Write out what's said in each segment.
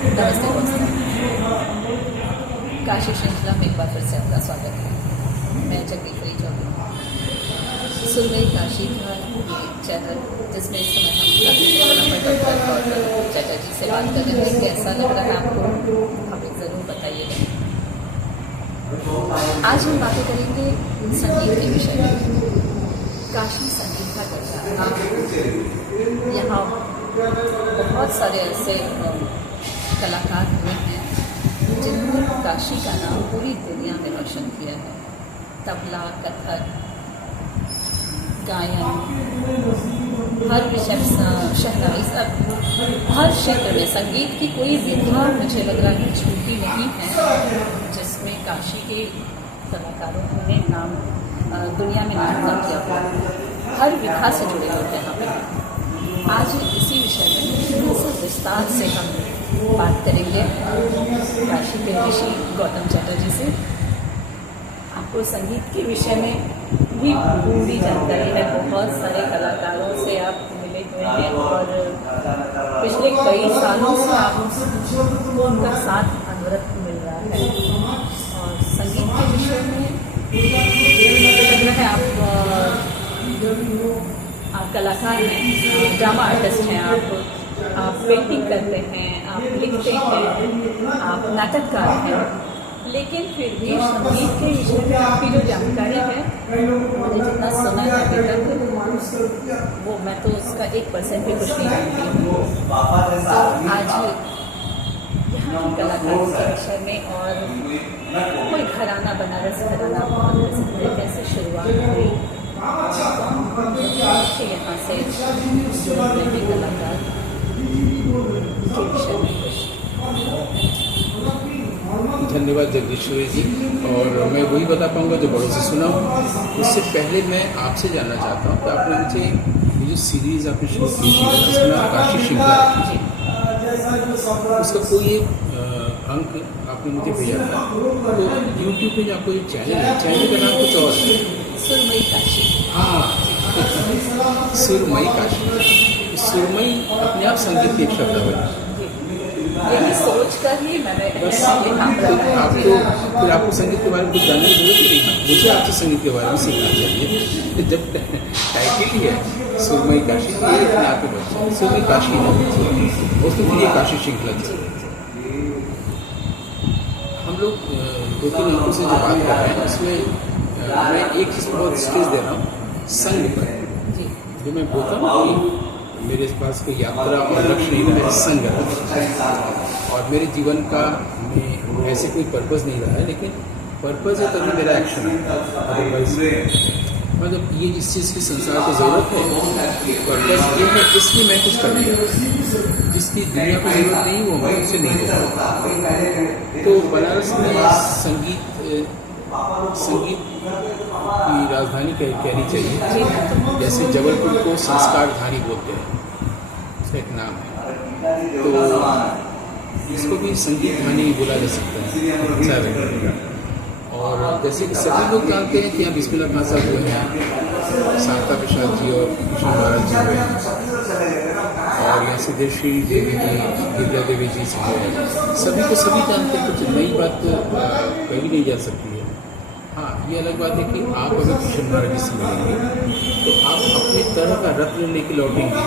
नमस्ते दोस्तों, काशी श्रृंखला में एक बार फिर से आपका स्वागत है। मैं जगदीश्वरी चौधरी। सुरमई काशी का एक चैनल जिसमें इस समय हम डॉक्टर गौतम चटर्जी से बात कर रहे हैं। कैसा लग रहा है आपको, हमें ज़रूर बताइएगा। आज हम बातें करेंगे संगीत के विषय में। काशी संगीत का गढ़। आप यहाँ बहुत सारे ऐसे कलाकार हुए हैं जिन्होंने काशी का नाम पूरी दुनिया में रोशन किया है। तबला, कथक, गायन, हर विषय, शहनाई, सब हर क्षेत्र में संगीत की कोई विधा मुझे लग रहा है छूटी नहीं है जिसमें काशी के कलाकारों ने नाम दुनिया में नाम कर किया हुआ। हर विधा से जुड़े लोग हैं यहाँ पे। आज इसी विषय में विस्तार से हम बात करेंगे काशी के ऋषि गौतम चटर्जी से। आपको संगीत के विषय में भी पूरी जानकारी है। बहुत सारे कलाकारों से आप मिले हुए हैं और पिछले कई सालों से आपको उनका साथ अनवरत मिल रहा है। और संगीत के विषय में मुझे लग रहा है आप कलाकार हैं, ड्रामा आर्टिस्ट हैं, आप पेंटिंग करते हैं, आप लिखते हैं, आप नाटककार हैं, लेकिन फिर भी संगीत के विषय में आपकी जो जानकारी है, मैंने जितना सुना है अभी तक, वो मैं तो उसका 1% भी कुछ नहीं जानती हूँ। तो आज यहाँ की कलाकारों के विषय में और कोई घराना, बनारस घराना बहुत पसंद है, कैसे शुरुआत हुई, यहाँ से जुड़े हुए कलाकार के विषय में कुछ। धन्यवाद जगदीश्वरी जी। और मैं वही बता पाऊंगा जो बड़ों से सुना हूँ। उससे पहले मैं आपसे जानना चाहता हूँ कि आपने मुझे ये जो सीरीज़ आपने शुरू की थी जिसमें आप काशी श्रृंखला रखी थी, उसका कोई एक अंक आपने मुझे भेजा था। तो यूट्यूब पे जो आपको जो चैनल है, चैनल का नाम कुछ और है, सुरमई काशी। हाँ, सुरमई काशी। सुरमई अपने आप संगीत की एक शब्द है। यही सोच कर ही मैंने बस आपको फिर आपको संगीत के बारे में कुछ जानने की जरूरत ही नहीं। मुझे आपसे संगीत के बारे में सीखना चाहिए। जब टाइटल ही है सुरमई काशी, तो ये अपने आप के बच्चे सुरमई काशी है, उसमें फिर ये काशी श्रृंखला चल रही है। हम लोग 2-3 अंकों से जो बात कर रहे हैं उसमें मैं एक चीज़ बहुत स्टेज दे रहा हूँ, संग पर। जो मैं बोलता हूँ कि मेरे पास कोई यात्रा और लक्ष्य नहीं रहा है, संग रहा। और मेरे जीवन का में ऐसे कोई पर्पज़ नहीं रहा है, लेकिन पर्पज़ है तभी मेरा एक्शन है। अदरवाइज मतलब ये जिस चीज़ की संसार को ज़रूरत है, पर्पज़ ये है, इसलिए मैं कुछ कर रहा हूँ। जिसकी दुनिया को ज़रूरत नहीं वो मैं उससे नहीं होगा। तो बनारस में संगीत की राजधानी कहनी चाहिए। जैसे जबलपुर को संस्कारधानी बोलते हैं, उसका एक नाम है, तो इसको भी संगीत धानी बोला जा सकता है। और जैसे कि सभी लोग जानते हैं कि यहाँ बिस्मिल्लाह खान साहब हुए हैं, शांता प्रसाद जी और कृष्ण महाराज जी हुए हैं, और यहाँ सिद्धेश्वरी देवी जी, गिरिजा देवी जी से हुए हैं। सभी को सभी जानते हैं, कुछ नई बात तो कभी नहीं जा सकती है। हाँ, ये अलग बात है कि आप अगर कृष्ण महाराज जी से मिलेंगे तो आप अपने तरह का रत्न लेके लौटेंगे।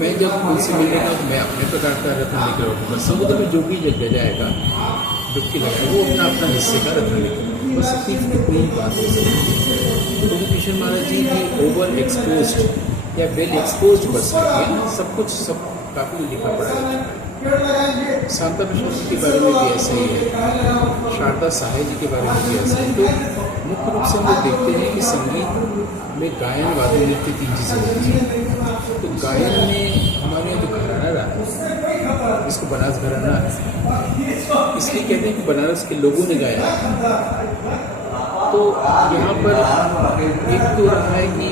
मैं जब उनसे मिलेगा तो मैं अपने प्रकार का रत्न लेकर लौटूंगा। समुद्र में जो भी जग जाएगा, डुबकी लगा, वो अपना हिस्से का रत्न लेकर, बस इतनी बात हो सकती है। तो कृष्ण महाराज जी भी ओवर एक्सपोज्ड या वेल एक्सपोज्ड पर्सन है, सब काफ़ी लिखा पड़ा है। शांता प्रसाद के बारे में भी ऐसा ही है, शारदा साहेब जी के बारे में भी ऐसा है। तो मुख्य रूप से हम लोग देखते हैं कि संगीत में गायन, वाद्य, नृत्य 3 चीज़ें होती हैं। तो गायन में हमारे यहाँ जो घराना रहा है, जिसको बनारस घराना है, इसलिए कहते हैं कि बनारस के लोगों ने गाया। तो यहाँ पर एक तो रहा है कि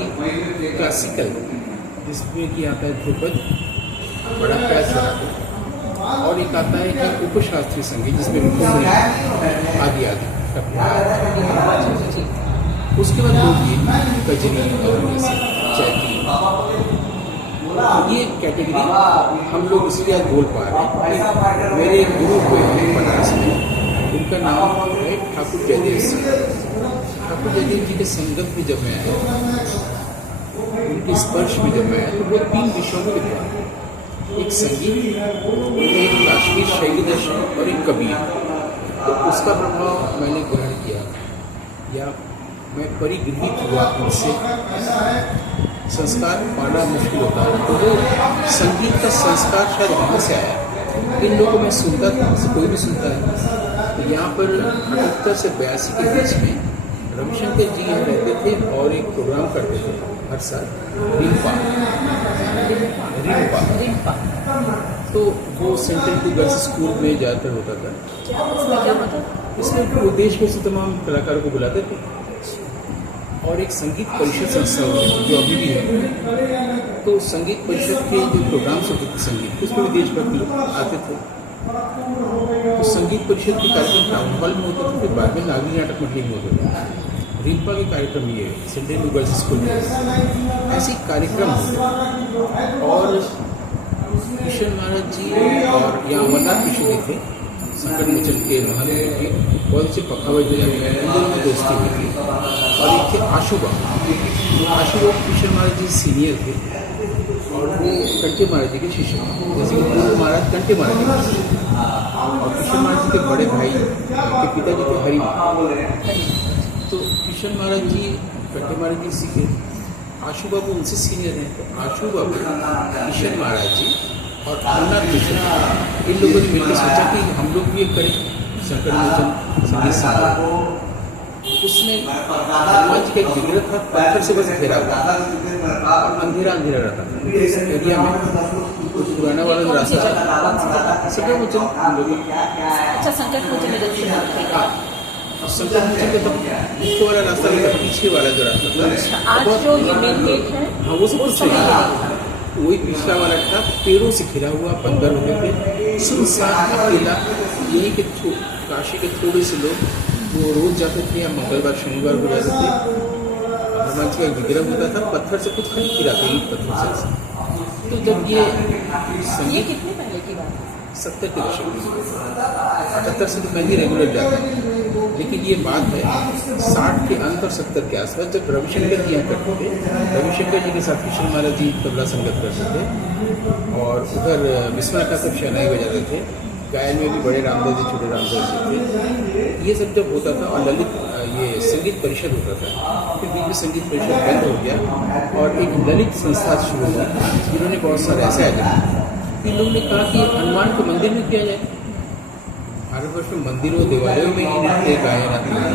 क्लासिकल, जिसमें कि आता है ध्रुपद, बड़ा प्यार चढ़ाते हैं, और एक आता है कि उपशास्त्रीय संगीत जिसमें आदि उसके बाद लोग ये कजरी और जैसे चैती ये कैटेगरी हम लोग इसलिए आज बोल पा रहे हैं कि मेरे गुरु हुए हैं बनारस में, उनका नाम है ठाकुर जयदेव सिंह। ठाकुर जयदेव जी के संगत में जब मैं आया, उनके स्पर्श में जब मैं आया, तो वो 3 विषयों में लिखा, एक संगीत, एक काश्मीर शैली दर्शन और एक कबीर। तो उसका प्रभाव मैंने ग्रहण किया या मैं परिगृहित हुआ उनसे। संस्कार पाना मुश्किल होता है, तो वो संगीत का संस्कार शायद वहाँ से आया। इन लोगों में सुनता था, कोई भी सुनता है। तो यहाँ पर 78 से 82 के बीच में रविशंकर जी यहाँ रहते थे और एक प्रोग्राम करते थे हर साल, रिम्पा। तो वो सेंट्रल टू गर्ल्स स्कूल में ज़्यादातर होता था। क्या होता? इसमें देश में से तमाम कलाकारों को बुलाते थे और एक संगीत परिषद संस्था होती थी जो अभी भी है। तो संगीत परिषद के जो प्रोग्राम्स होते थे संगीत, उसमें भी देश भर के लोग आते थे। तो संगीत परिषद के कार्यक्रम टाउन हॉल में होते थे, फिर बाद में नागरी नाटक मंडली में होते थे। रिम्पा के कार्यक्रम ये सेंट्रल टू गर्ल्स स्कूल में ऐसे कार्यक्रम होते। और किशन महाराज जी और यहाँ अमरनाथ ऋषि जी थे, संकट मोचन के महान के बहुत अच्छे पखावत जो में दोस्ती हुई थी। और एक थे आशुबा। किशन महाराज जी सीनियर थे और वो कंटे महाराज जी के शिष्य थे, जैसे कि पूर्व महाराज कंटे महाराज जी के शिष्य थे। और किशन महाराज जी के बड़े भाई के पिताजी थे हरि। तो किशन महाराज जी कंटे महाराज जी सीखे, आशु बाबू उनसे सीनियर हैं। तो आशु बाबू, किशन महाराज जी और अमरनाथ ऋषि, इन लोगों ने मिलकर सोचा कि हम लोग भी एक करें संकट मोचन संगीत समारोह। उसमें हनुमान जी का एक विग्रह था, पत्थर से बस घेरा हुआ, अंधेरा अंधेरा रहता था इस एरिया में। तो पुराना वाला जो रास्ता था संकट मोचन हम लोग। अच्छा, संकट मोचन में जब संकट मोचन का तब मुख्य वाला रास्ता नहीं था, पीछे वाला जो रास्ता था। आज जो ये मेन गेट है, हाँ, वो सब कुछ वही पिछला वाला था, पेड़ों से घिरा हुआ, बंदर होते थे, सुनसान अकेला। यही के काशी के थोड़े से लोग वो रोज जाते थे या मंगलवार शनिवार को जाते थे। हनुमान जी का विग्रह होता था, पत्थर से कुछ खरीद गिरा थे, पत्थर से। तो जब ये संगीत कितने पहले की बात है? 70 के दशक में, 78 से तो मैं भी रेगुलर जाता हूँ। लेकिन ये बात है 60 के अंत और 70 के आसपास, जब रविशंकर जी यहाँ करते थे। रविशंकर जी के साथ किशन महाराज जी तबला संगत करते थे और उधर विश्वनाथ का सब शहनाई बजाते थे। गायन में भी बड़े रामदास जी, छोटे रामदास जी थे। ये सब जब होता था और ललित ये संगीत परिषद होता था, फिर बीच में संगीत परिषद बंद हो गया और एक ललित संस्था शुरू हुई, जिन्होंने बहुत सारे ऐसे आयोजन। इन लोगों ने कहा कि हनुमान को मंदिर में किया जाए। भारतवर्ष में मंदिरों देवालयों में ही नृत्य गायन आते हैं।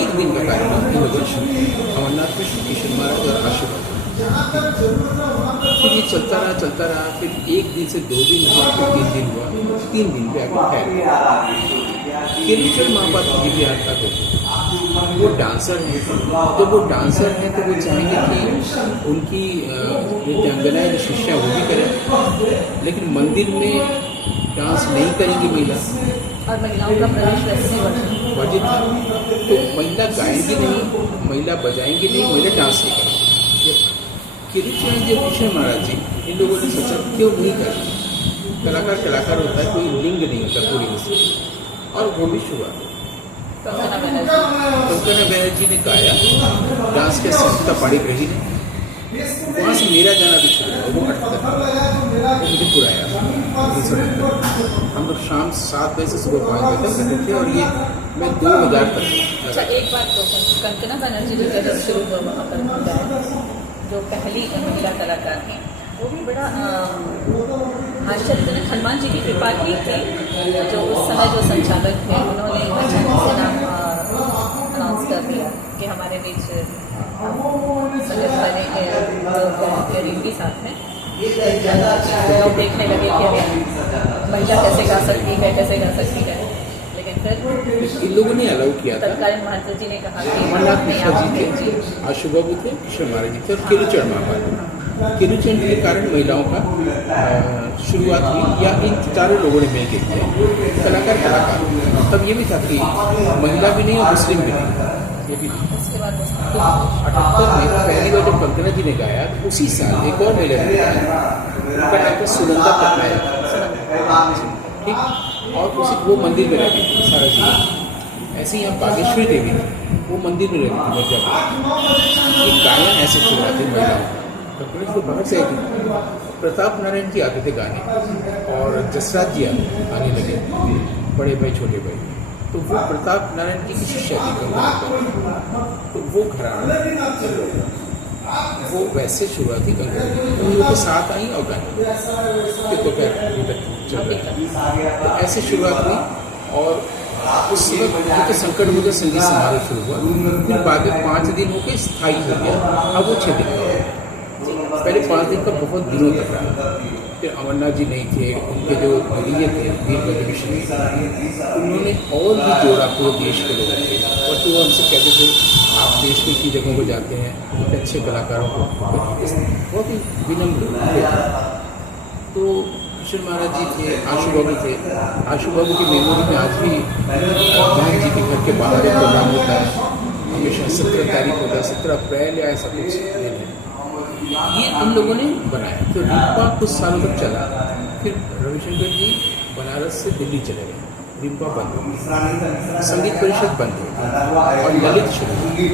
एक दिन का कार्यक्रम इन लोगों ने अमरनाथ में किशन महाराज और आशीर्वाद। फिर ये चलता रहा। फिर एक दिन से 2 दिन हुआ, फिर 3 दिन हुआ, 3 दिन पे आगे केलीचरण महापात्र जी भी आता थे। वो डांसर हैं, जब वो डांसर हैं तो वो चाहेंगे कि उनकी नृत्यांगनाएं जो शिष्या वो भी करें, लेकिन मंदिर में डांस नहीं करेंगी महिला, और महिलाओं का प्रवेश वैसे वर्जित था। तो महिला गाएंगी नहीं, महिला बजाएंगी नहीं, महिला डांस नहीं करेंगी। केलीचरण जी, किशन महाराज जी, इन लोगों ने सोचा क्यों नहीं करें। कलाकार होता है, कोई लिंग नहीं होता पूरी में। और वो भी शुरुआत कंकना बनर्जी ने गाया, डांस के संस्था पाड़ी ब्रही ने। वहाँ से मेरा गाना भी शुरू हुआ। वो 78 मुझे पुराया 1970। हम लोग शाम 7 बजे से सुबह 5 बजे तक करते थे और ये मैं 2000 तक। अच्छा, एक बात तो कंकना बनर्जी जी का जब शुरू हुआ वहाँ पर गायन, जो पहली महिला कलाकार हैं, वो भी बड़ा आश्चर्यजनक हनुमान जी की कृपा की थी। जो उस समय जो संचालक थे, उन्होंने अचानक से नाम अनाउंस कर दिया कि हमारे बीच संगत बने रिंकी साथ में। लोग देखने लगे कि अरे महिला कैसे गा सकती है। लेकिन फिर इन लोगों ने अलाउ किया था। तत्कालीन महंत जी ने कहा कि अमरनाथ मिश्रा जी थे, आशु बाबू थे, किशन महाराज जी थे और केलीचरण महापात्र। केलीचरण के कारण महिलाओं का शुरुआत हुई, या इन 4 लोगों ने मिलकर किया। कलाकार तब ये भी था कि महिला भी नहीं और मुस्लिम भी नहीं, ये भी नहीं। उसके बाद वो 78 में पहली बार जब कल्पना जी ने गाया तो उसी साल एक और मेले में गाया, उनका नाम था सुनंदा पटनायक, ठीक। और उसी वो मंदिर में रहती थी सारा जीवन। ऐसे ही यहाँ बागेश्वरी देवी थी, वो मंदिर में रहती थी मिर्जापुर। ये गायन ऐसे शुरुआत हुई महिलाओं का। कल्पना जी तो बाहर से आई थी, प्रताप नारायण जी आते थे गाने और जसराज जी आने लगे, बड़े भाई छोटे भाई। तो वो प्रताप नारायण जी की शिष्या थी कल्पना, तो वो घराना वो वैसे शुरुआती कल्पना तो उन लोगों के साथ आई और गाने तो क्या अभी तक चल रहा है। तो ऐसे शुरुआत हुई और उस समय तो संकट मुझे संगीत समारोह शुरू हुआ, फिर बाद में 5 दिन होकर स्थायी हो गया, अब वो 6 दिन का हो गया। पहले 5 दिन का बहुत दिनों तक रहा। फिर अमरनाथ जी नहीं थे, उनके जो वरीय थे वीरभद्र मिश्र, उन्होंने और भी जोड़ा पूरे देश के लोगों के। और तो वो हमसे कहते थे आप देश में की जगहों को जाते हैं, बहुत अच्छे कलाकारों को बहुत ही विनम्र थे। तो कृष्ण महाराज जी थे, आशु बाबू थे। आशु बाबू की मेमोरी में आज भी बहन जी के घर के बाहर एक प्रोग्राम होता है, हमेशा 17 तारीख होता है, 17 अप्रैल या ऐसा कुछ दिन है। ये उन लोगों ने बनाया। तो रिम्पा कुछ सालों तक चला, फिर रविशंकर जी बनारस से दिल्ली चले गए, रिम्पा बंद हो गई, संगीत परिषद बंद हो गई और ललित शुरू हुई।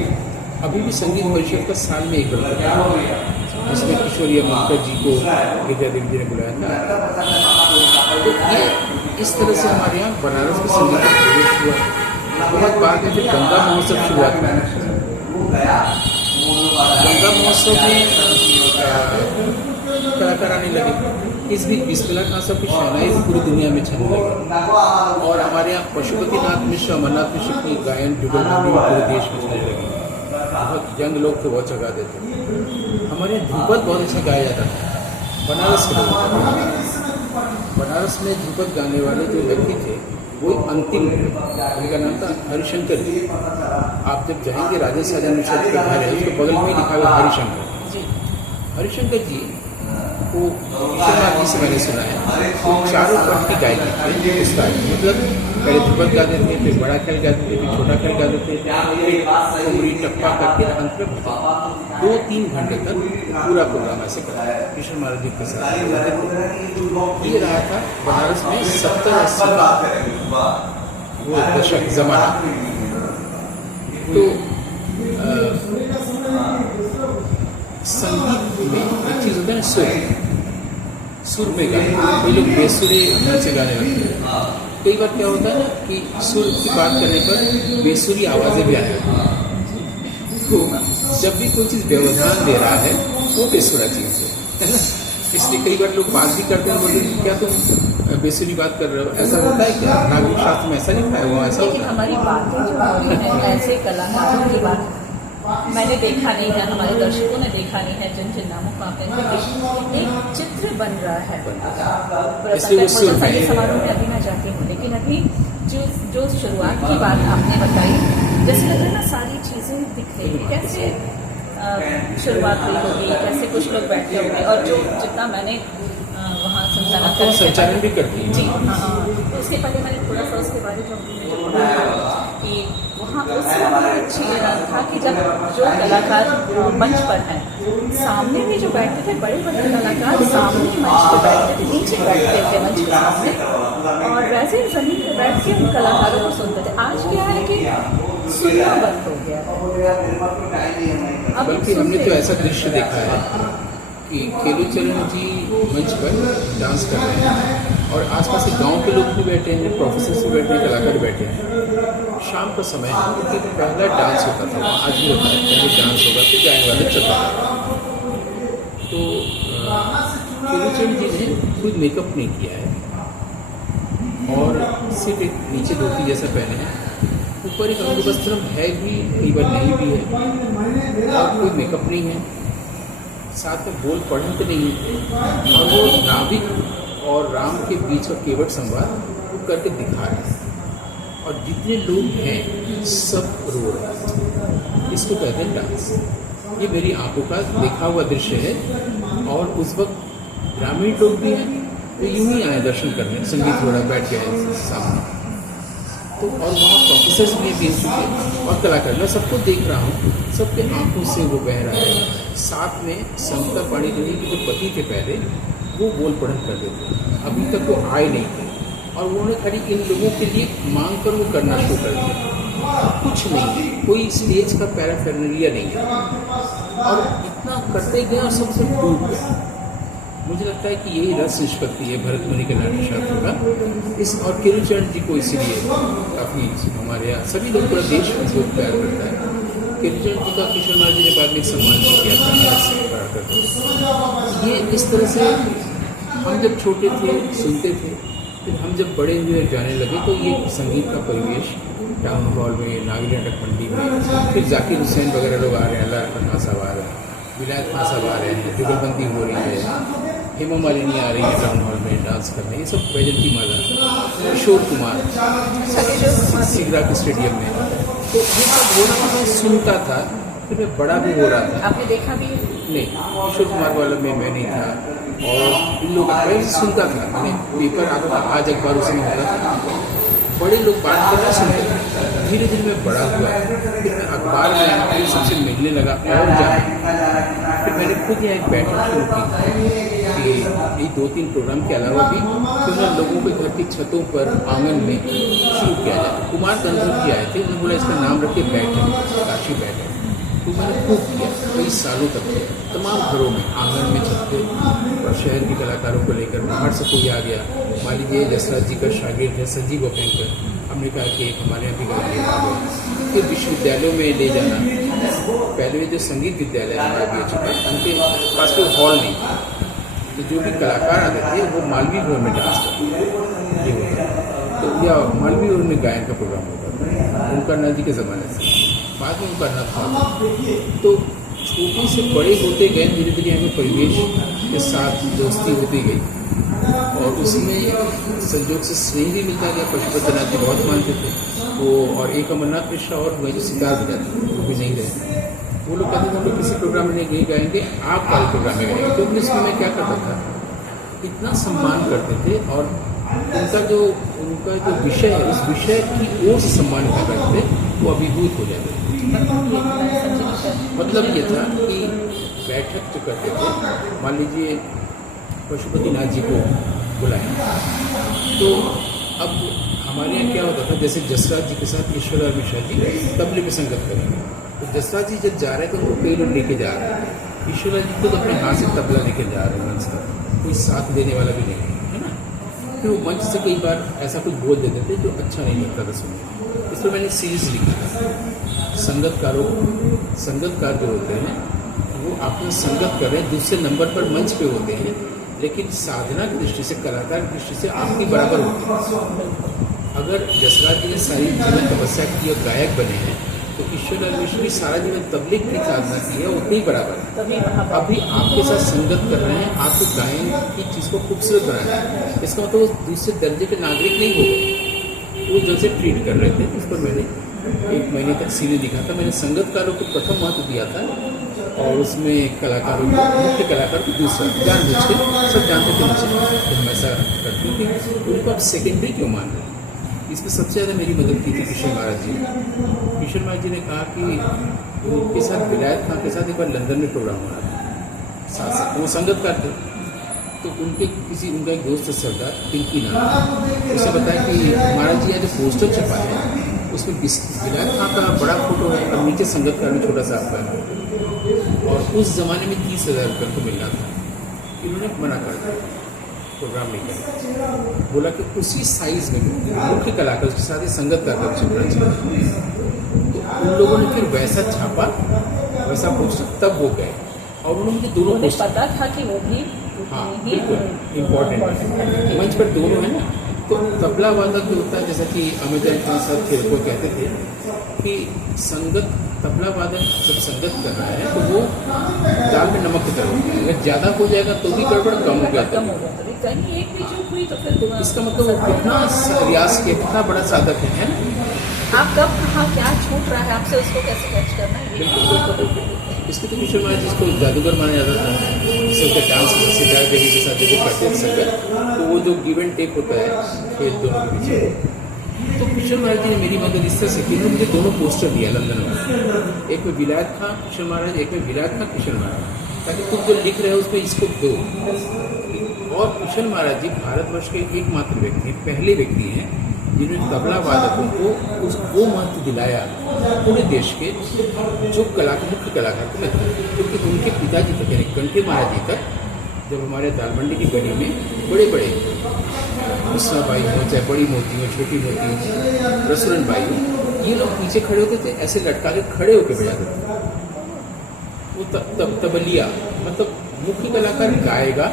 अभी भी संगीत परिषद का साल में एक बार होता है, जिसमें किशोरी अमोकर जी को विद्या देवी जी ने बुलाया था। तो ये इस तरह से हमारे यहाँ बनारस के संगीत का प्रवेश हुआ। बहुत बाद में फिर गंगा महोत्सव शुरुआत हुआ। गंगा महोत्सव में कलाकार आने लगे। इस बीच बिस्मिल्लाह खान साहब की शहनाई पूरी दुनिया में छाने लगी और हमारे यहाँ पशुपतिनाथ मिश्र, अमरनाथ मिश्र की गायन जुगलबंदी पूरे देश में चलने लगी। बहुत यंग लोग थे, बहुत जगा देते। हमारे यहाँ ध्रुपद बहुत अच्छा गाया जाता था बनारस के लोग। बनारस में ध्रुपद गाने वाले जो व्यक्ति थे वो अंतिम, उनका नाम था हरिशंकर जी। आप जब जाएंगे राजेश साजन मिश्र के घर है, उसके बगल में लिखा हुआ हरिशंकर। हरिशंकर जी को कृष्णनाथ जी से मैंने सुना है, वो चारों पट की गायकी थे उस्ताद। मतलब पहले ध्रुपद गाते थे, फिर बड़ा ख्याल गाते थे, फिर छोटा ख्याल गाते थे, फिर ठुमरी टप्पा करके अंत में 2-3 घंटे तक पूरा प्रोग्राम ऐसे करते थे। कृष्ण महाराज जी के साथ गाते थे। ये रहा था बनारस में 70-80 का वो दशक जमाना। तो संगीत में एक चीज़ होता है ना, सुर में गाने। कई लोग बेसुरे ढंग से गाने लगते हैं। कई बार क्या होता है ना कि सुर की बात करने पर बेसुरी आवाज़ें भी आती हैं। तो जब भी कोई चीज़ व्यवधान दे रहा है वो बेसुरा चीज़ है ना। इसलिए कई बार लोग बात भी करते हैं, बोलते हैं क्या तुम बेसुरी बात कर रहे हो, ऐसा होता है क्या? नागरिक शास्त्र में ऐसा लिखा है, वो ऐसा होता है। हमारी बातें जो हो रही हैं ऐसे कलाकारों की बात मैंने देखा नहीं है, हमारे दर्शकों ने देखा नहीं है, जिन जिन नामों को आपने एक चित्र बन रहा है। संगीत समारोह में अभी मैं जाती हूँ, लेकिन अभी जो शुरुआत की बात आपने बताई, जैसे लग रहा है ना सारी चीज़ें दिख रही है, कैसे शुरुआत हुई होगी, कैसे कुछ लोग बैठे होंगे। और जो जितना मैंने वहाँ संचालन भी करती है जी, हाँ। तो उसके पहले मैंने थोड़ा सा उसके बारे में जो पढ़ा कि वहाँ उस समय अच्छी था कि जब जो कलाकार मंच पर हैं, सामने भी जो बैठते थे बड़े बड़े कलाकार सामने मंच पर बैठते थे, नीचे बैठते थे मंच के सामने, और वैसे ही जमीन पर बैठ के उन कलाकारों को सुनते थे। आज क्या है कि सुनना बंद हो गया। बल्कि हमने तो ऐसा दृश्य देखा है कि केलुचरण जी मंच पर डांस कर रहे हैं और आसपास के गांव के लोग भी बैठे हैं, प्रोफेसर भी बैठे हैं, कलाकार बैठे हैं। शाम का समय है, क्योंकि पहला डांस होता था, आज भी होता है, पहले डांस होगा फिर गाने वाले चलता है। तो केलुचरण जी ने खुद मेकअप नहीं किया है और सिर्फ एक नीचे धोती जैसा पहने हैं, ऊपर एक अंग वस्त्रम है भी, कई बार नहीं भी है, और कोई मेकअप नहीं है, साथ में बोल पढ़े तो नहीं है, और वो नाविक और राम के बीच का केवट संवाद वो करके दिखा रहे हैं। और जितने लोग हैं सब रो रहे हैं। इसको कहते हैं डांस। ये मेरी आंखों का देखा हुआ दृश्य है। और उस वक्त ग्रामीण लोग भी हैं, तो यूं ही आए दर्शन करने, संगीत थोड़ा बैठ गए सामने। तो और वहाँ प्रोफेसर्स भी चुके और कलाकार, मैं सबको देख रहा हूँ, सबके आंखों से वो बह रहा है। साथ में समता पाणिग्राही के जो पति थे पहले, वो बोल पढ़न करते थे, अभी तक वो आए नहीं थे, और उन्होंने खाली इन लोगों के लिए मांग कर वो करना शुरू कर दिया। कुछ नहीं है, कोई स्टेज का पैराफेरनेलिया नहीं है, और इतना करते गए और सबसे टूट गए। मुझे लगता है कि यही रस निष्पत्ति है भरत मुनि के नाट्य शास्त्र का। इस और केलुचरण जी को इसीलिए काफ़ी हमारे यहाँ सभी लोग, पूरा देश उनको प्यार करता है। केलुचरण जी का किशोर महाराज जी ने बाद में एक सम्मान भी किया था। ये इस तरह से हम जब छोटे थे सुनते थे, फिर हम जब बड़े हुए जाने लगे तो ये संगीत का परिवेश टाउन हॉल में, नागरी नाटक मंडी में, फिर जाकिर हुसैन वगैरह लोग आ रहे हैं, अल्लाह खान साहब आ रहे हैं, विलायत खान साहब आ रहे हैं, जुगलबंदी हो रही है, हेमा मालिनी आ रही है टाउन हॉल में डांस करने, ये सब वैजंती माला, किशोर कुमार सिगरा के स्टेडियम में, तो ये सब हो रहा मैं सुनता था, फिर मैं बड़ा भी हो रहा था। आपने देखा भी? नहीं, किशोर कुमार वाला में मैं नहीं था, और इन लोगों का सुनता था, मैंने पेपर आता था, आज अखबार उसमें होता था, बड़े लोग बात कर रहे सुनते थे। धीरे धीरे मैं बड़ा हुआ, फिर मैं अखबार में आकर सबसे मिलने लगा और जाना, फिर मैंने खुद यहाँ एक बैठक शुरू की कि ये 2-3 प्रोग्राम के अलावा भी क्यों ना लोगों के घर की छतों पर, आंगन में शुरू किया जाए। कुमार गंधर्व जी आए थे, उन्होंने बोला इसका नाम रखिए बैठक, काशी बैठक। तो मैंने खूब किया, कई सालों तक तमाम घरों में, आंगन में, छत पे, और शहर के कलाकारों को लेकर बाहर से कोई आ गया। मान लीजिए जसराज जी का शागिर्द है संजीव गोपेंकर, हमने कहा कि हमारे यहाँ भी गाइए। फिर विश्वविद्यालयों में ले जाना, पहले जो संगीत विद्यालय हमारा BHU का, उनके पास कोई हॉल नहीं था, तो जो भी कलाकार आते थे वो मालवीय भवन में डांस करते थे, ये होता तो, या मालवीय भवन में गायन का प्रोग्राम होता था ओंकारनाथ जी के ज़माने से, बाद में ओंकारनाथ था। तो छोटे से बड़े होते गए, धीरे धीरे हमें परिवेश के साथ दोस्ती होती गई, और उसमें संयोग से स्नेह भी मिलता गया। पशुपतिनाथ जी बहुत मानते थे वो, और एक अमरनाथ मिश्रा और वही जो सितार बजाते थे वो भी नहीं रहे। वो लोग कहते थे हम लोग किसी प्रोग्राम में नहीं गाएंगे, आप कल प्रोग्राम में गाएंगे। तो इसमें मैं क्या करता था, इतना सम्मान करते थे, और उनका जो विषय है, उस विषय की ओर से सम्मान कर रहे थे, वो अभिभूत हो जाते थे। मतलब ये था कि बैठक जो करते थे, मान लीजिए पशुपतिनाथ जी को बुलाया, तो अब हमारे यहाँ क्या होता था, जैसे जसराज जी के साथ ईश्वरलाल मिश्रा जी तबले में संगत करेंगे, तो जसराज जी जब जा रहे थे उनको कई लोग लेके जा रहे हैं, ईश्वरलाल जी खुद अपने हाथ से तबला लेके जा रहे हैं मंच पर, कोई साथ देने वाला भी नहीं है ना। फिर वो मंच से कई बार ऐसा कुछ बोल देते थे जो अच्छा नहीं लगता था सुनने। इस पर मैंने सीरीज लिखी था, संगतकार जो होते हैं वो आपने संगत कर रहे हैं, दूसरे नंबर पर मंच पे होते हैं, लेकिन साधना की दृष्टि से, कलाकार की दृष्टि से आपकी बराबर होते हैं। अगर जसराज जी ने सारी जीवन तपस्या की और गायक बने हैं, तो ईश्वरलाल मिश्र भी सारा जीवन तबलीग की साधना की है, उतनी बराबर है। अभी आपके साथ संगत कर रहे हैं, आपको गायन की चीज़ को खूबसूरत बनाना है, इसका मतलब वो दूसरे दर्जे के नागरिक नहीं हो गए, वो जैसे ट्रीट कर रहे थे। इस पर मैंने 1 महीने तक सीरीज लिखा था। मैंने संगतकारों को प्रथम महत्व दिया था, और उसमें कलाकारों को, मुख्य कलाकार को दूसरा, जानबूझ के, सब जानते थे मुझे तो हम ऐसा करते थे, उनको आप सेकेंडरी क्यों मान रहे हैं। इसमें सबसे ज़्यादा मेरी मदद की थी किशोर महाराज जी। किशोर महाराज जी ने कहा कि उनके साथ विलायत खान के साथ एक बार लंदन में प्रोग्राम हो रहा था, साथ वो संगतकार थे, तो उनका एक दोस्त सरदार पिंकी नाम, उसे बताया कि महाराज जी यहाँ जो पोस्टर छपा है उसमें विलायत खान का बड़ा फोटो है और नीचे संगतकार में छोटा सा आपका है, और उस ज़माने में 30,000 रुपये को मिलना था। इन्होंने मना कर दिया, प्रोग्राम नहीं किया, बोला कि उसी साइज में मुख्य कलाकार उसके साथ ही संगतकार का छपना चाहिए। तो उन लोगों ने फिर वैसा छापा, वैसा पोस्टर, तब वो गए, और उन्होंने मुझे दोनों पोस्टर, पता था कि वो भी, हाँ बिल्कुल इम्पोर्टेंट है, मंच पर दोनों है ना। तो तबला वादक जो होता है, जैसा कि अमित खान साहब खेल को कहते थे कि तबला वादक जब संगत कर रहा है तो वो दाल में नमक की तरह होता है, अगर ज़्यादा हो जाएगा तो भी गड़बड़, कम हो जाता है। इसका मतलब वो कितना रियाज के कितना बड़ा साधक है ना। आप कब कहाँ क्या छूट रहा है आपसे, उसको कैसे कैच करना है। बिल्कुल, इसको तो किशोर महाराज जिसको जादूगर माना जाता था, जिसके डांस सितार देवी के साथ जो करते थे संगत, तो वो जो गिव एंड टेक होता है खेल दोनों के पीछे, तो कृष्ण महाराज जी ने मेरी मदद इस तरह से की, उन्होंने मुझे दोनों पोस्टर दिया लंदन में, एक में विलायत खां कृष्ण महाराज, एक में विलायत खां कृष्ण महाराज, ताकि तुम जो लिख रहे हो उसमें इसको दो। और कृष्ण महाराज जी भारतवर्ष के एकमात्र व्यक्ति, पहले व्यक्ति हैं जिन्होंने तबला वादकों को वो महत्व दिलाया पूरे देश के जो मुख्य कलाकार को लगता है, क्योंकि उनके पिताजी तक यानी कंठे महाराज जी तक, जब हमारे दालमंडी की गली में बड़े बड़े मुस्साबाई हो, चाहे बड़ी मोती हो, छोटी मोती हो, रसुरन बाई हो, ये लोग पीछे खड़े होते थे, ऐसे लटका के खड़े होकर बजाते थे। वो तबलिया मतलब मुख्य कलाकार गाएगा,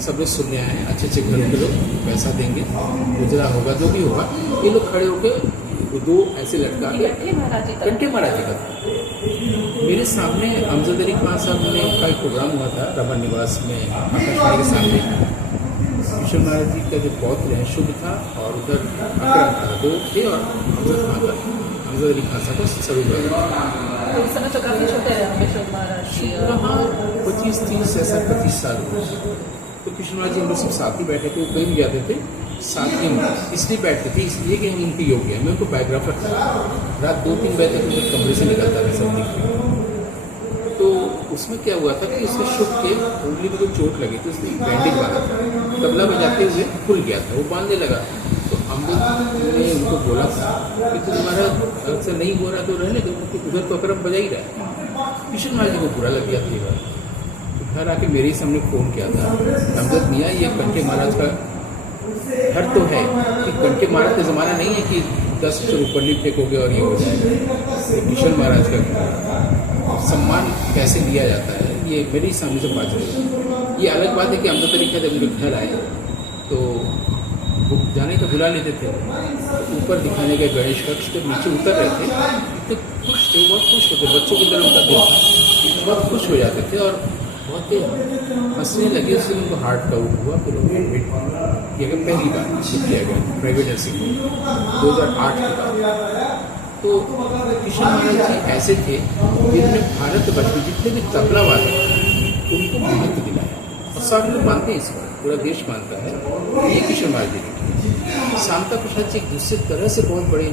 सब लोग सुनने आए, अच्छे अच्छे घरों के लोग पैसा देंगे, गुजरा होगा जो भी होगा, ये लोग खड़े होकर दो ऐसे लटका के कंठे महाराज जी का मेरे सामने अमजद अली खान साहब ने का एक प्रोग्राम हुआ था रमन निवास में आकाशवाणी के सामने। कृष्ण महाराज जी का जो पौत्र है शुभ था और उधर अकरम था, दो थे और अमजद अली खान साहब का सभी तो उस समय तो काफी छोटे रहे शुभ महाराज जी। हाँ 25-30 ऐसा 25 साल हुए। तो कृष्ण महाराज जी हम लोग सब साथ ही बैठे थे, वो कहीं भी जाते थे साथ ही इसलिए बैठते थे इसलिए कि हम उनके योग्य हैं। मैं उनको बायोग्राफर था, रात 2-3 बजे तक मुझे कमरे से निकलता था सब लिख। तो उसमें क्या हुआ था कि उसमें शुभ के उंगली में कोई चोट लगी थी, उसमें बैंडेज बांधा था, तबला बजाते हुए खुल गया था, वो बांधने लगा। तो हम लोग ने उनको बोला था कि तुम्हारा अक्सर नहीं हो रहा तो रहने दो, क्योंकि उधर तो अकरम बजा ही रहा है। कृष्ण महाराज जी को बुरा लग गया था ये बात। घर आके मेरे ही सामने फ़ोन किया था, अमजद मियाँ ये कंठे महाराज का घर तो है कि कंठे महाराज का ज़माना नहीं है कि 10 अक्षर ऊपर नहीं फेंकोगे और ये हो जाएगा। कृष्ण महाराज का सम्मान कैसे लिया जाता है ये मेरे ही सामने से बात चली। ये अलग बात है कि अमजद अली जब मेरे घर आए तो वो जाने का बुला लेते थे, ऊपर दिखाने के गणेश कक्ष के नीचे उतर रहे थे, इतने खुश थे, बहुत खुश होते, बच्चों की तरह उनका दिल था, बहुत खुश हो जाते थे और बहुत हंसने लगे। उससे उनको हार्ट का हुआ, फिर उन्हें एडमिट किया गया, पहली बार किया गया प्राइवेट नर्सिंग में 2008 के बाद। तो कृष्ण महाराज जी ऐसे थे जिन्होंने भारतवर्ष में जितने भी तबला वाले उनको महत्व दिलाया और सब लोग मानते हैं, इसको पूरा देश मानता है, ये कृष्ण महाराज जी ने। शांता प्रसाद जी एक दूसरे तरह से बहुत बड़े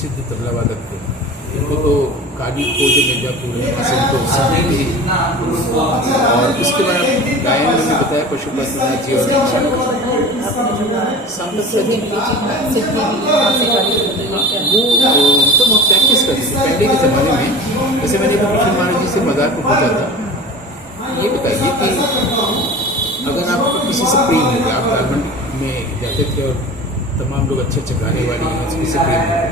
सिद्ध तबला वादक थे। इनको तो काली खोज मिर्जापुर है, वहाँ से उनको सीखी थी। और उसके बाद गायन में भी बताया पशुपतिनाथ जी और शांता प्रसाद जी वो तो बहुत प्रैक्टिस करते थे पहले के ज़माने में। जैसे मैंने कृष्ण महाराज जी से मज़ाक में पूछा था, ये बताइए कि अगर आपको किसी से प्रेम हो गया, आप दालमंडी में जाते थे और तमाम लोग अच्छे अच्छे गाने वाले हैं, किसी से प्रेम हो गया,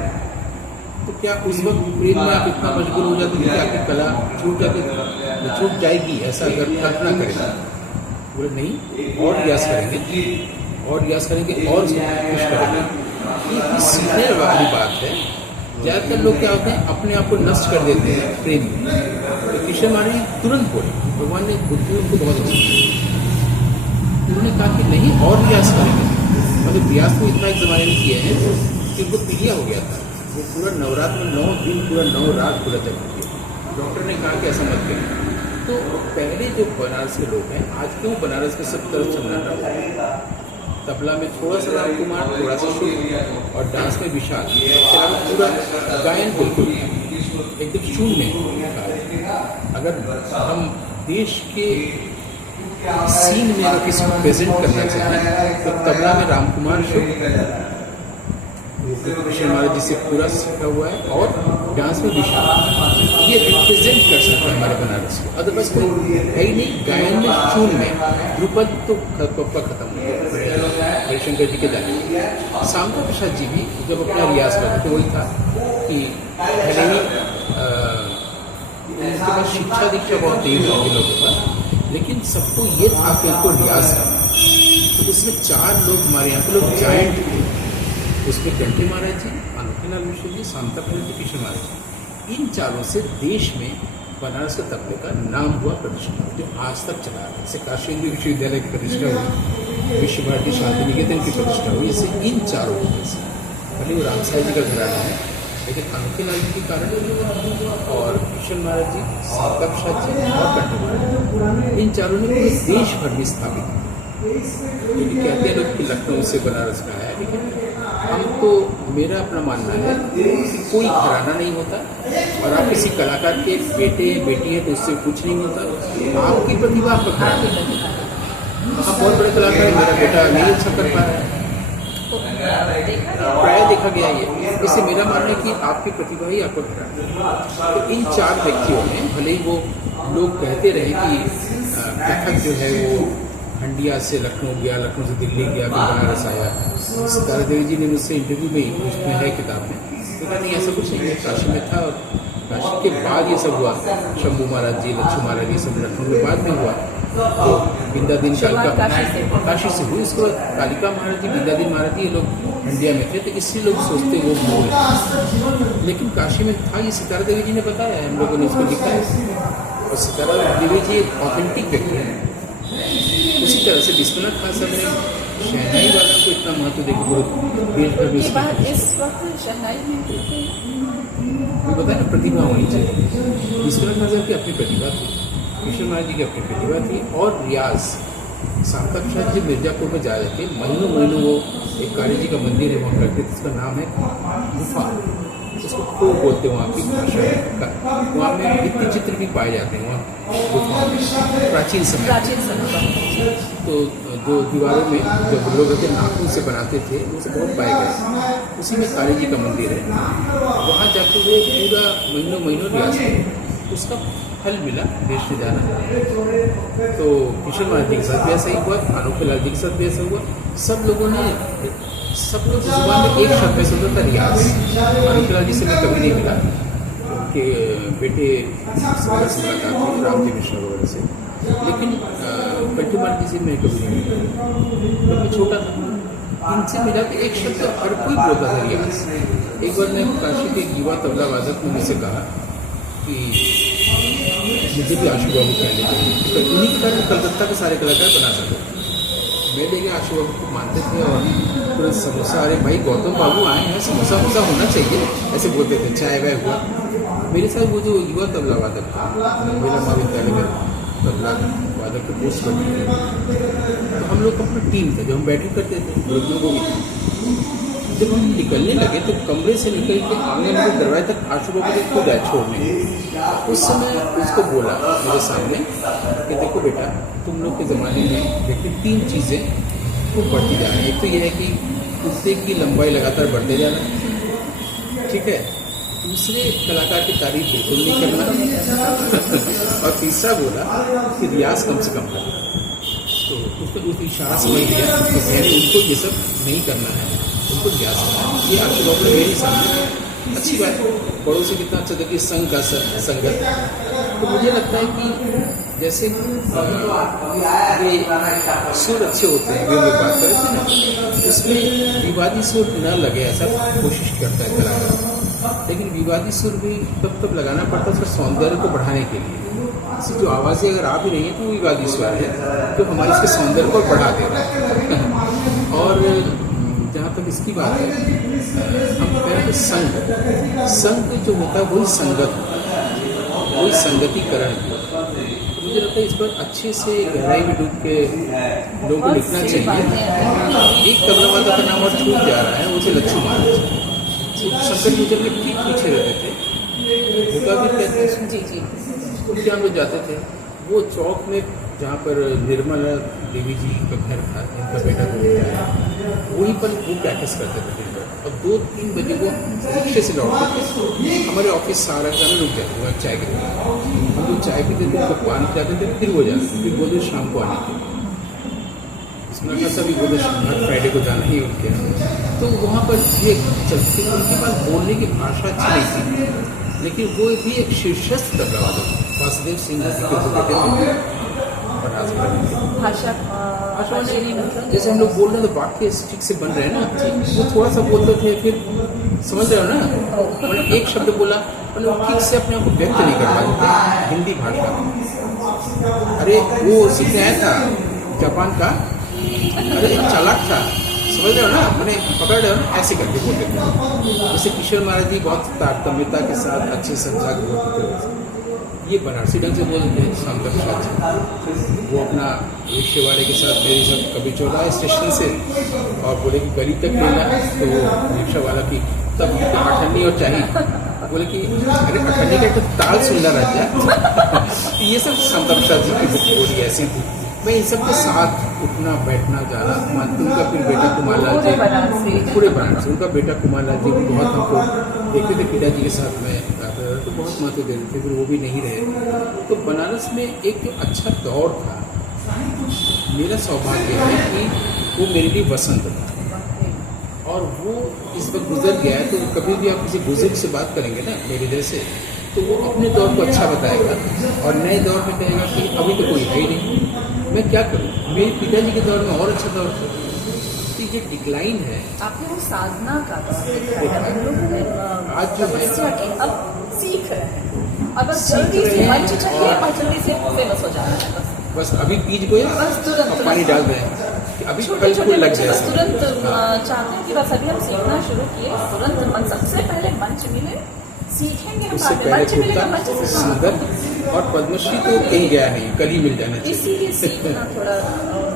तो क्या उस वक्त प्रेम में आप इतना मजबूर हो जाते थे कि आपकी कला छूट जाती थी? छूट जाएगी ऐसा अगर कल्पना करेगा। बोले नहीं, और रियाज करेंगे और रियाज करेंगे और कुछ करेंगे। ये सीखने वाली बात है। ज़्यादातर लोग क्या होते हैं अपने आप को नष्ट कर देते हैं प्रेम में। तो कृष्ण महाराज जी तुरंत बोले, भगवान ने बुद्धि उनको बहुत अच्छी दी। उन्होंने कहा कि नहीं और रियाज करेंगे। मतलब रियाज को इतना एक ज़माने में किए हैं कि उनको पीलिया हो गया था। वो पूरा नवरात्र में 9 दिन पूरा 9 रात पूरा जग किया। डॉक्टर ने कहा कि ऐसा मत करें। तो पहले जो बनारस के लोग हैं, आज क्यों बनारस में सब तरफ सन्नाटा हुआ? तबला में थोड़ा सा रामकुमार, थोड़ा सा शुभ और डांस में विशाल, पूरा गायन बिल्कुल एकदम शून्य। अगर हम देश के सीन में अगर किसी को प्रेजेंट करना चाहें तो तबला में रामकुमार शुभ कृष्ण महाराज जी से पूरा सीखा हुआ है और डांस में विशाल, ये रिप्रेजेंट कर सकता है हमारे बनारस को। अदरवाइज कोई है ही नहीं। गायन में चून में ध्रुपद तो खत्म हो गया हरिशंकर जी के जाने। शांता प्रसाद जी भी जब अपना रियाज करते तो वही था कि भले ही उनके पास शिक्षा दीक्षा बहुत तेज है लोगों के पास, लेकिन सबको ये था कि उनको रियाज करना। तो उसमें 4 लोग हमारे यहाँ के लोग जायंट थे। उसमें कंठे महाराज जी, अनोखीलाल मिश्र जी, शांता प्रसाद जी, कृष्ण महाराज जी, इन चारों से देश में बनारस के तबले का नाम हुआ, प्रतिष्ठा जो आज तक चला है। जैसे काशी हिंदू विश्वविद्यालय की प्रतिष्ठा हुई, विश्व भारती शांति निकेतन की प्रतिष्ठा हुई, इससे इन चारों वजह से। भले वो रामसाई जी का घराना है, लेकिन अनोखीलाल जी के कारण और कृष्ण महाराज जी, शांता प्रसाद जी और कंठे महाराज जी, इन चारों ने पूरे देश भर में स्थापित किया। कहते हैं लोग कि लखनऊ से बनारस का है, लेकिन हम तो मेरा अपना मानना है कि कोई घराना नहीं होता, और आप किसी कलाकार के बेटे बेटी है तो उससे कुछ नहीं होता। आपकी प्रतिभा आपका घराना है। आप बहुत बड़े कलाकार हैं, मेरा बेटा नहीं अच्छा कर पा रहा है, प्राय देखा गया ये। इससे मेरा मानना है कि आपकी प्रतिभा ही आपको घराना है। तो इन 4 व्यक्तियों में भले ही वो लोग कहते रहे कि कथक जो है वो हंडिया से लखनऊ गया, लखनऊ से दिल्ली गया, फिर बनारस आया। सितारा देवी जी ने मुझसे इंटरव्यू में, उसमें है किताब में, देखा नहीं ऐसा कुछ नहीं है, काशी में था और काशी के बाद ये सब हुआ। शंभू महाराज जी, लक्ष्मण महाराज, ये सब लखनऊ के बाद में हुआ। तो बिंदादीन कालिका काशी से हुई, उसके बाद कालिका महाराज जी, बिंदादीन महाराज जी, ये लोग हंडिया में थे, तो इसलिए लोग सोचते वो मूल है। लेकिन काशी में था, ये सितारा देवी जी ने बताया है, हम लोगों ने इसको लिखा है। और सितारा देवी जी एक ऑथेंटिक व्यक्ति है। उसी तरह से विश्वनाथ खान साहब ने शहनाई वादन को इतना महत्व देकर देश भर में इस वक्त शहनाई में बताया ना, प्रतिभा होनी चाहिए। विश्वनाथ खान साहब की अपनी प्रतिभा थी, कृष्ण महाराज जी की अपनी प्रतिभा थी, और रियाज सार्थक शाह जी मिर्जापुर में जा रहे थे, महीनों महीनों वो एक काली जी का मंदिर है वहाँ करते थे, उसका नाम है गुफा, उसको खो बोलते हैं वहाँ की भाषा है। वहाँ में भित्ति चित्र भी पाए जाते हैं वहाँ गुफा में, प्राचीन समय। तो जो दीवारों में जब लोग नाखून से बनाते थे वो सब बहुत पाए गए। उसी में काली जी का मंदिर है, वहाँ जाके वो पूरा महीनों महीनों रियाज किया, उसका फल मिला देश में जाना। तो किशोर महाराज जी के साथ भी ऐसा ही हुआ, आनोखे लाल जी के साथ भी ऐसा हुआ। सब लोग जुबान में एक शब्द ऐसा होता था, रियाज। आनोखे लाल जी से मैं कभी नहीं मिला, उनके बेटे से मुलाकात हुई, राम जी मिश्रा वगैरह से, लेकिन पंचू महाराज जी से मैं कभी नहीं मिला, जब मैं छोटा था। इनसे मिला तो एक शब्द हर कोई बोलता था, रियाज। एक बार मैं काशी के युवा तबला वादक ने मुझसे कहा कि मुझे भी आशु बाबू कहने चाहिए, तो उन्हीं के कारण कलकत्ता के सारे कलाकार बना सकते। मैं देखे आशु बाबू को मानते थे, और पूरा समोसा, अरे भाई गौतम बाबू आए हैं, समोसा वोसा होना चाहिए, ऐसे बोलते थे। चाय वाय हुआ। मेरे साथ वो जो युवा तबला वादक था, मेरा महाविद्यालय का तबला वादक के पोस्ट पर, तो हम लोग का अपना टीम था, जब हम बैटिंग करते थे ग्रुप को भी। जब हम निकलने लगे तो कमरे से निकल के आंगन के दरवाजे तक आशु बाबू को खुद आए छोड़ने। उस समय उसको बोला मेरे सामने कि देखो बेटा, तुम लोग के ज़माने में देखते 3 चीज़ें खूब बढ़ती जा रही है। एक तो ये है कि कुर्ते की लंबाई लगातार बढ़ते जा रहा है, ठीक है। दूसरे, कलाकार की तारीफ बिल्कुल नहीं करना। और तीसरा बोला कि रियाज कम से कम करना। तो उसको जो इशारा समझ लिया तो मैंने उनको ये सब नहीं करना है, उनको रियाज करना है। ये आशु बाबू ने मेरे सामने अच्छी बात, बड़ों से कितना अच्छा देखिए, संघ का संगत। तो मुझे लगता है कि जैसे ये सुर अच्छे होते हैं, वे लोग बात कर रहे थे ना, उसमें विवादी सुर न लगे ऐसा कोशिश करता है कलाकार। लेकिन विवादी सुर भी तब लगाना पड़ता है उसका सौंदर्य को बढ़ाने के लिए। इसकी जो आवाज़ें अगर आ भी रही हैं तो वो विवादी स्वर है, तो हमारे इसके सौंदर्य को बढ़ा दे रहा है। और जहाँ तक इसकी बात है, हम कह रहे हैं संघ जो होता है वही संगत, वही संगतिकरण। मुझे लगता है इस पर अच्छे से गहराई में डूब के लोगों को लिखना चाहिए। एक तबला वादक का नाम और छूट जा रहा है, वो थे लक्ष्मण महाराज। शंकर गुजर के ठीक पीछे रहते थे, भूखा भी कहते हैं जी, उनके हम लोग जाते थे। वो चौक में जहाँ पर निर्मला देवी जी का घर था, इनका बेटा वहीं पर वो प्रैक्टिस करते थे दिन भर, और 2-3 बजे वो रिक्शे से लौटते थे। हमारे ऑफिस सारा जाना रुक जाते थे चाय के लिए, हम लोग चाय पीते थे, तो पान जाते थे, फिर वो जाते थे, फिर बोलते शाम को आने के। इसमें सभी बोलते हर फ्राइडे को जाना ही उनके। तो वहाँ पर ये चलते, उनके पास बोलने की भाषा अच्छी नहीं थी, लेकिन वो भी एक शीर्षस्थ तबला वादक वासुदेव सिंह के भाषा जैसे हम लोग बोल रहे हैं तो वाक्य ठीक से बन रहे हैं ना, वो थोड़ा सा बोलते थे, फिर समझ रहे हो ना, मतलब एक शब्द बोला मतलब वो ठीक से अपने आप को व्यक्त नहीं कर पाते हिंदी भाषा में। अरे वो सीखने आया था जापान का, अरे चालाक था, समझ रहे हो ना, मैंने पकड़ रहे हो ना, ऐसे करके बोलते थे। जैसे किशोर महाराज जी बहुत तारतम्यता के साथ अच्छे समझा के बोलते थे। ये बनारसी ढंग से बोलते हैं शांता प्रसाद जी। वो अपना रिक्शे वाले के साथ मेरे साथ कभी चौराहा स्टेशन से और बोले कि गली तक लेना, तो रिक्शा वाला की तब अठन्नी और चाहिए, बोले कि अरे अठन्नी का तो ताल सुनना रहता है। ये सब शांता प्रसाद जी की बोली ऐसी थी। मैं इन सब के साथ उठना बैठना जाना मानती। उनका फिर बेटा कुमार लाल जी, पूरे बनारस, उनका बेटा कुमार लाल जी भी बहुत हमको देखते थे, पिताजी के साथ में गाता था तो बहुत महत्व देते थे, फिर वो भी नहीं रहे। तो बनारस में एक जो अच्छा दौर था, मेरा सौभाग्य है कि वो मेरे लिए वसंत था और वो इस वक्त गुजर गया है। तो कभी भी आप किसी बुजुर्ग से बात करेंगे ना मेरे जैसे, तो वो अपने दौर को अच्छा बताएगा और नए दौर में कहेगा कि अभी तो कोई है ही नहीं, मैं क्या करूं, मेरे पिताजी के दौर में और अच्छा दौर था। तो ये डिक्लाइन है। आपने वो साधना का दौर देखा है, हम लोग आज जो है तपस्या की अब सीख रहे हैं, अब बस जल्दी से मंच चाहिए और जल्दी से फेमस हो जाना है। बस अभी बीज बोया, बस तुरंत पानी डाल रहे हैं कि अभी छोटे कल छोटे को लग बच्चे बस जाए। तुरंत चाहते हैं कि बस अभी हम सीखना शुरू किए, तुरंत मन, सबसे पहले मंच मिले, सीखेंगे हम उससे बाद में, पहले मंच मिलेगा, मंच से सुंदर और पद्मश्री तो कहीं गया नहीं, कल ही मिल जाना चाहिए। इसीलिए सीखना थोड़ा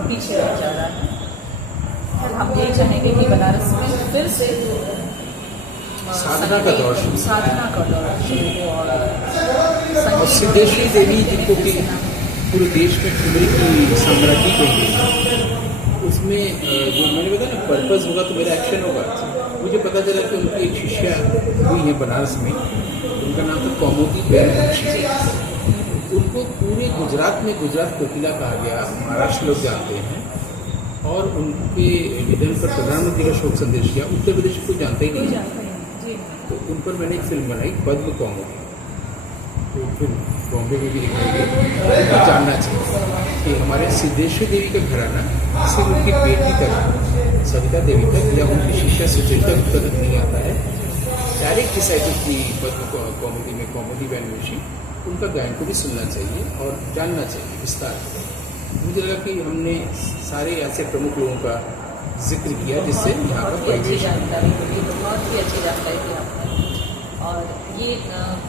पीछे रह जा रहा है। फिर हम यही चाहेंगे कि बनारस में फिर से साधना का दौर शुरू, साधना का दौर शुरू हो और सिद्धेश्वरी देवी जिनको कि पूरे देश में ठुमरी की साम्राज्ञी कही गई, उसमें जो मैंने बताया ना पर्पस होगा तो मेरा एक्शन होगा। मुझे पता चला कि उनकी एक शिष्या हुई है बनारस में, उनका नाम था कौमुदी बेन बख्शी। उनको पूरे गुजरात में गुजरात कोकिला कहा गया, महाराष्ट्र लोग जानते हैं। और उनके निधन पर प्रधानमंत्री का शोक संदेश किया, उत्तर प्रदेश को जानते ही नहीं। तो उन पर मैंने एक फिल्म बनाई पद्म कौमुदी, तो फिर बॉम्बे में भी दिखाई गई। तो जानना चाहिए कि हमारे सिद्धेश्वरी देवी का घराना सिर्फ उनकी बेटी तक, सविता देवी तक या उनकी शिष्या सुचरिता गुप्ता तक नहीं आता है। डायरेक्ट डिसाइडेड की पद्म कौमुदी में कौमुदी बेन बख्शी, उनका गायन को भी सुनना चाहिए और जानना चाहिए विस्तार से। मुझे लगा कि हमने सारे ऐसे प्रमुख लोगों का जिक्र किया जिससे यहाँ का परिवेश जानकारी मिली, बहुत ही अच्छी जानकारी दी आपने। और ये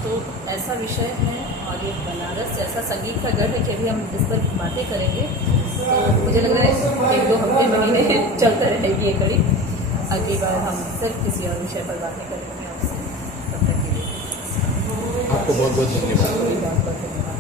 तो ऐसा विषय है और ये बनारस ऐसा संगीत का गढ़ है कि अभी हम जिस पर बातें करेंगे तो मुझे लग रहा है 1-2 हफ्ते महीने चलता रहेगी ये कड़ी। अगली बार हम सिर्फ किसी और विषय पर बातें करेंगे आपसे। तब तक के लिए आपको बहुत बहुत धन्यवाद। बहुत बहुत धन्यवाद।